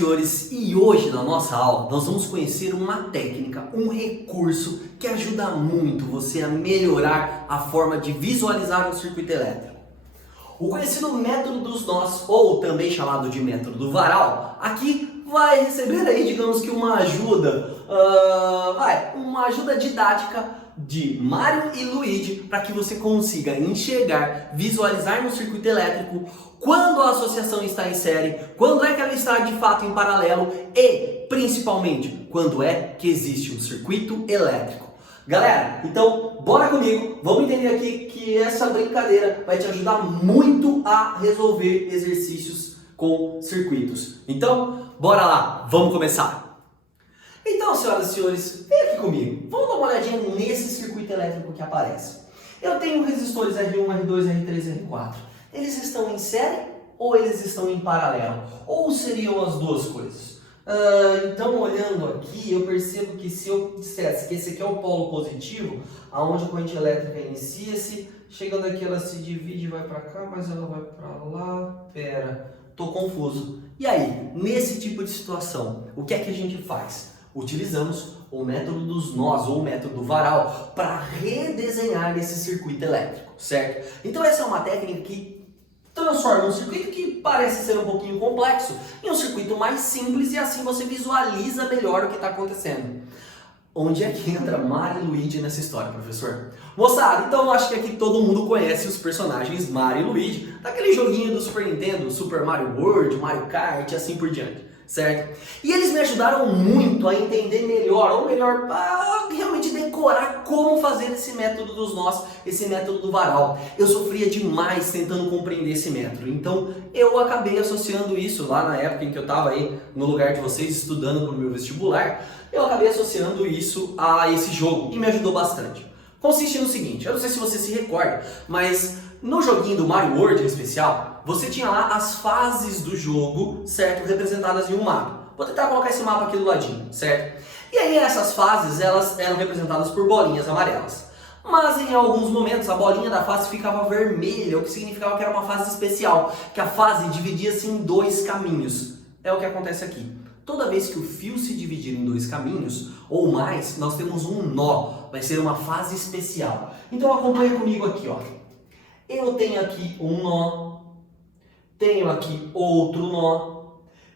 senhores, e hoje na nossa aula nós vamos conhecer uma técnica, um recurso que ajuda muito você a melhorar a forma de visualizar um circuito elétrico. O conhecido método dos nós, ou também chamado de método do varal, aqui vai receber aí, digamos que uma ajuda, uma ajuda didática de Mario e Luigi para que você consiga enxergar, visualizar no circuito elétrico quando a associação está em série, quando é que ela está de fato em paralelo e, principalmente, quando é que existe um circuito elétrico. Galera, então bora comigo, vamos entender aqui que essa brincadeira vai te ajudar muito a resolver exercícios com circuitos. Então, bora lá, vamos começar! Então, senhoras e senhores, vem aqui comigo. Vamos dar uma olhadinha nesse circuito elétrico que aparece. Eu tenho resistores R1, R2, R3, R4. Eles estão em série ou eles estão em paralelo? Ou seriam as duas coisas? Então, olhando aqui, eu percebo que se eu dissesse que esse aqui é o polo positivo, aonde a corrente elétrica inicia-se, chegando aqui ela se divide e vai para cá, mas ela vai para lá. Pera, tô confuso. E aí, nesse tipo de situação, o que é que a gente faz? Utilizamos o método dos nós, ou o método do varal, para redesenhar esse circuito elétrico, certo? Então essa é uma técnica que transforma um circuito que parece ser um pouquinho complexo em um circuito mais simples e assim você visualiza melhor o que está acontecendo. Onde é que entra Mario e Luigi nessa história, professor? Moçada, então acho que aqui todo mundo conhece os personagens Mario e Luigi, daquele joguinho do Super Nintendo, Super Mario World, Mario Kart e assim por diante. Certo? E eles me ajudaram muito a entender melhor, ou melhor, a realmente decorar como fazer esse método dos nós, esse método do varal. Eu sofria demais tentando compreender esse método, então eu acabei associando isso lá na época em que eu estava aí no lugar de vocês estudando para o meu vestibular, eu acabei associando isso a esse jogo e me ajudou bastante. Consiste no seguinte, eu não sei se você se recorda, mas no joguinho do Mario World em especial, você tinha lá as fases do jogo, certo? Representadas em um mapa. Vou tentar colocar esse mapa aqui do ladinho, certo? E aí essas fases, elas eram representadas por bolinhas amarelas. Mas em alguns momentos a bolinha da fase ficava vermelha, o que significava que era uma fase especial, que a fase dividia-se em dois caminhos. É o que acontece aqui. Toda vez que o fio se dividir em dois caminhos, ou mais, nós temos um nó. Vai ser uma fase especial. Então acompanha comigo aqui, ó. Eu tenho aqui um nó. Tenho aqui outro nó,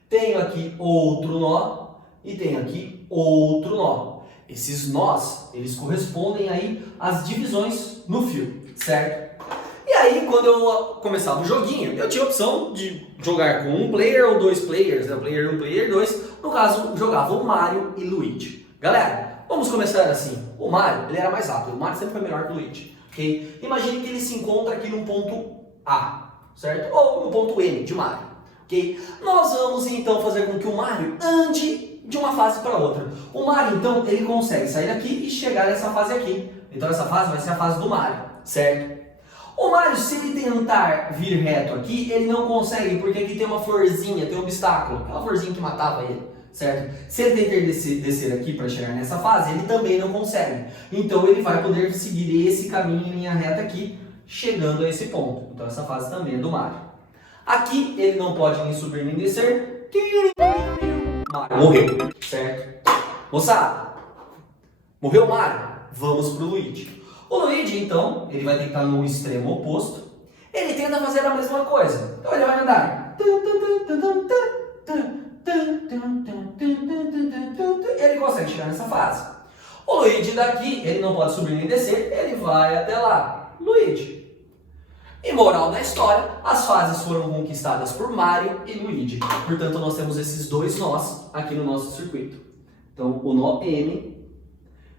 tenho aqui outro nó e tenho aqui outro nó. Esses nós, eles correspondem aí às divisões no fio, certo? E aí, quando eu começava o joguinho, eu tinha a opção de jogar com um player ou dois players, né? Player 1, player 2. No caso, jogava o Mario e Luigi. Galera, vamos começar assim. O Mario, ele era mais rápido. O Mario sempre foi melhor que o Luigi, ok? Imagine que ele se encontra aqui no ponto A. Certo? Ou no ponto M de Mario, ok? Nós vamos então fazer com que o Mario ande de uma fase para outra. O Mario então ele consegue sair daqui e chegar nessa fase aqui. Então essa fase vai ser a fase do Mario, certo? O Mario, se ele tentar vir reto aqui, ele não consegue porque aqui tem uma florzinha, tem um obstáculo, aquela florzinha que matava ele, certo? Se ele tentar descer aqui para chegar nessa fase, ele também não consegue. Então ele vai poder seguir esse caminho em linha reta aqui, chegando a esse ponto. Então essa fase também é do Mario. Aqui ele não pode nem subir nem descer. Mario morreu, certo? Moçada, morreu o Mario? Vamos pro Luigi. O Luigi, então, ele vai ter que estar no extremo oposto. Ele tenta fazer a mesma coisa. Então ele vai andar. Ele consegue chegar nessa fase. O Luigi daqui, ele não pode subir nem descer, ele vai até lá. Luigi. E moral da história, as fases foram conquistadas por Mario e Luigi. Portanto, nós temos esses dois nós aqui no nosso circuito. Então, o nó M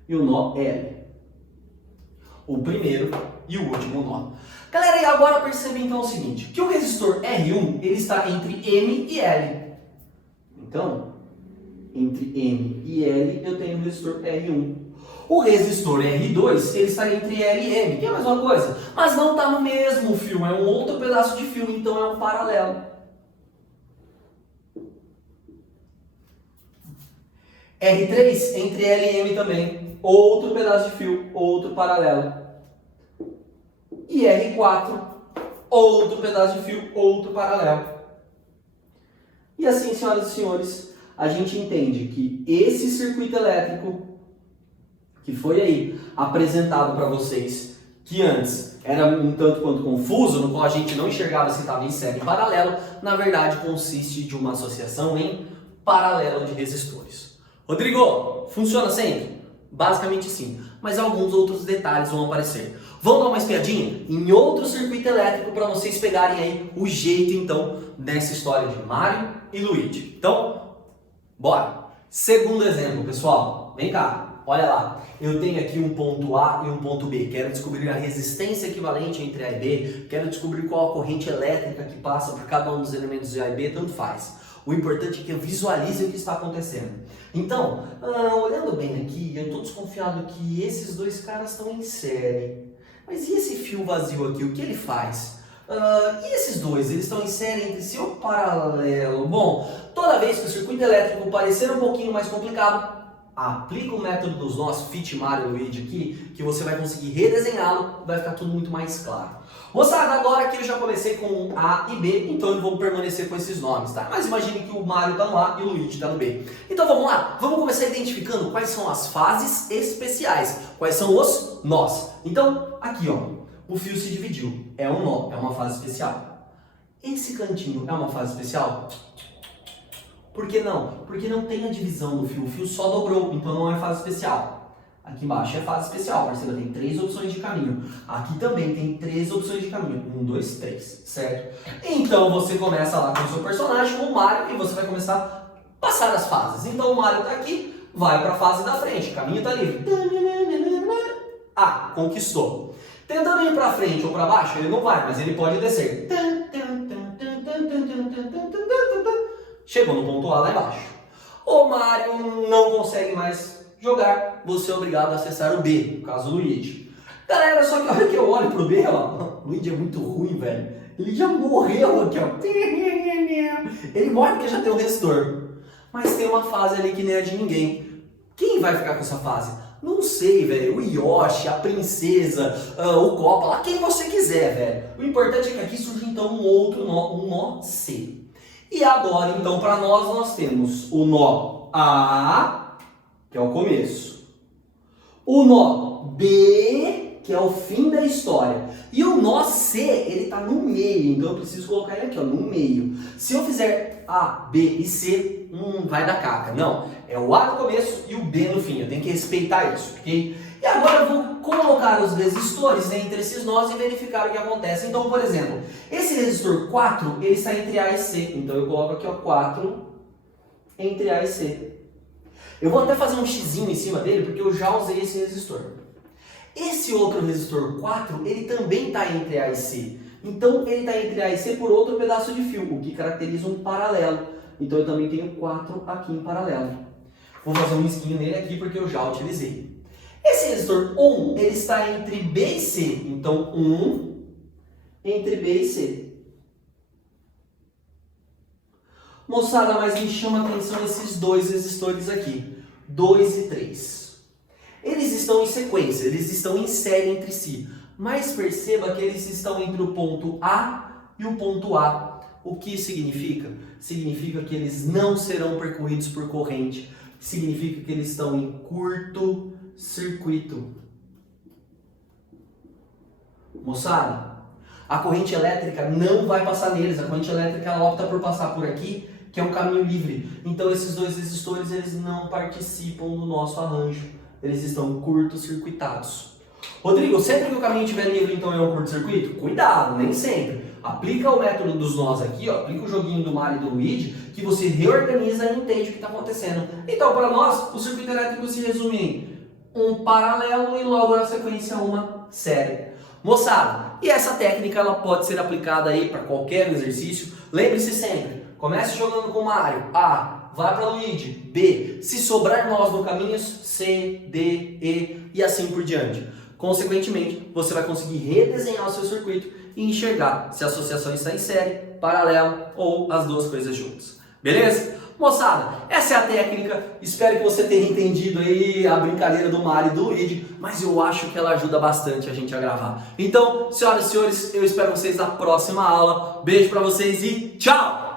e o nó L. O primeiro e o último nó. Galera, e agora percebe então o seguinte, que o resistor R1, ele está entre M e L. Então, entre M e L, eu tenho o resistor R1. O resistor R2, ele está entre L e M, que é a mesma coisa, mas não está no mesmo fio, é um outro pedaço de fio, então é um paralelo. R3 entre L e M também, outro pedaço de fio, outro paralelo. E R4, outro pedaço de fio, outro paralelo. E assim, senhoras e senhores, a gente entende que esse circuito elétrico que foi aí apresentado para vocês, que antes era um tanto quanto confuso, no qual a gente não enxergava se estava em série em paralelo, na verdade consiste de uma associação em paralelo de resistores. Rodrigo, funciona sempre? Basicamente sim, mas alguns outros detalhes vão aparecer. Vamos dar uma espiadinha em outro circuito elétrico para vocês pegarem aí o jeito então dessa história de Mario e Luigi. Então, bora! Segundo exemplo, pessoal, vem cá, olha lá. Eu tenho aqui um ponto A e um ponto B. Quero descobrir a resistência equivalente entre A e B. Quero descobrir qual a corrente elétrica que passa por cada um dos elementos de A e B. Tanto faz. O importante é que eu visualize o que está acontecendo. Então, olhando bem aqui, eu estou desconfiado que esses dois caras estão em série. Mas e esse fio vazio aqui? O que ele faz? E esses dois? Eles estão em série entre si ou paralelo? Bom, toda vez que o circuito elétrico parecer um pouquinho mais complicado, aplica o método dos nós, Fit Mario Luigi aqui, que você vai conseguir redesenhá-lo, vai ficar tudo muito mais claro. Moçada, agora que eu já comecei com A e B, então eu vou permanecer com esses nomes, tá? Mas imagine que o Mario está no A e o Luigi está no B. Então vamos lá, vamos começar identificando quais são as fases especiais, quais são os nós. Então, aqui ó, o fio se dividiu, é um nó, é uma fase especial. Esse cantinho é uma fase especial? Por que não? Porque não tem a divisão do fio, o fio só dobrou, então não é fase especial. Aqui embaixo é fase especial, perceba, tem 3 opções de caminho. Aqui também tem 3 opções de caminho, 1, 2, 3, certo? Então você começa lá com o seu personagem, com o Mario, e você vai começar a passar as fases. Então o Mario está aqui, vai para a fase da frente, o caminho está livre. Ah, conquistou. Tentando ir para frente ou para baixo, ele não vai, mas ele pode descer. Chegou no ponto A lá embaixo. O Mario não consegue mais jogar, você é obrigado a acessar o B, no caso do Luigi. Galera, só que a hora que eu olho pro B, ó, o Luigi é muito ruim, velho. Ele já morreu aqui, ó. Ele morre porque já tem um resistor. Mas tem uma fase ali que nem é de ninguém. Quem vai ficar com essa fase? Não sei, velho. O Yoshi, a princesa, o Copa, lá quem você quiser, velho. O importante é que aqui surge então um outro nó, um nó C. E agora, então, para nós temos o nó A, que é o começo. O nó B, que é o fim da história. E o nó C, ele está no meio. Então, eu preciso colocar ele aqui, ó, no meio. Se eu fizer A, B e C, vai dar caca. Não, é o A no começo e o B no fim. Eu tenho que respeitar isso, ok? E agora eu vou colocar os resistores entre esses nós e verificar o que acontece. Então, por exemplo, esse resistor 4, ele está entre A e C. Então eu coloco aqui, ó, 4 entre A e C. Eu vou até fazer um xizinho em cima dele, porque eu já usei esse resistor. Esse outro resistor 4, ele também está entre A e C. Então ele está entre A e C por outro pedaço de fio, o que caracteriza um paralelo. Então eu também tenho 4 aqui em paralelo. Vou fazer um risquinho nele aqui, porque eu já utilizei. Esse resistor 1, ele está entre B e C. Então, 1 entre B e C. Moçada, mas me chama a atenção esses dois resistores aqui. 2 e 3. Eles estão em sequência, eles estão em série entre si. Mas perceba que eles estão entre o ponto A e o ponto A. O que significa? Significa que eles não serão percorridos por corrente. Significa que eles estão em curto circuito. Moçada, a corrente elétrica não vai passar neles. A corrente elétrica ela opta por passar por aqui, que é um caminho livre. Então esses dois resistores eles não participam do nosso arranjo. Eles estão curto-circuitados. Rodrigo, sempre que o caminho estiver livre, então é um curto-circuito? Cuidado, nem sempre. Aplica o método dos nós aqui, ó, aplica o joguinho do Mario e do Luigi, que você reorganiza e entende o que está acontecendo. Então, para nós, o circuito elétrico se resume em um paralelo e logo na sequência uma série. Moçada, e essa técnica ela pode ser aplicada aí para qualquer exercício. Lembre-se sempre, comece jogando com Mario, A, vai para Luigi, B, se sobrar nós no caminho, C, D, E e assim por diante. Consequentemente, você vai conseguir redesenhar o seu circuito e enxergar se a associação está em série, paralelo ou as duas coisas juntas. Beleza? Moçada, essa é a técnica. Espero que você tenha entendido aí a brincadeira do Mario e do Luigi, mas eu acho que ela ajuda bastante a gente a gravar. Então, senhoras e senhores, eu espero vocês na próxima aula. Beijo pra vocês e tchau!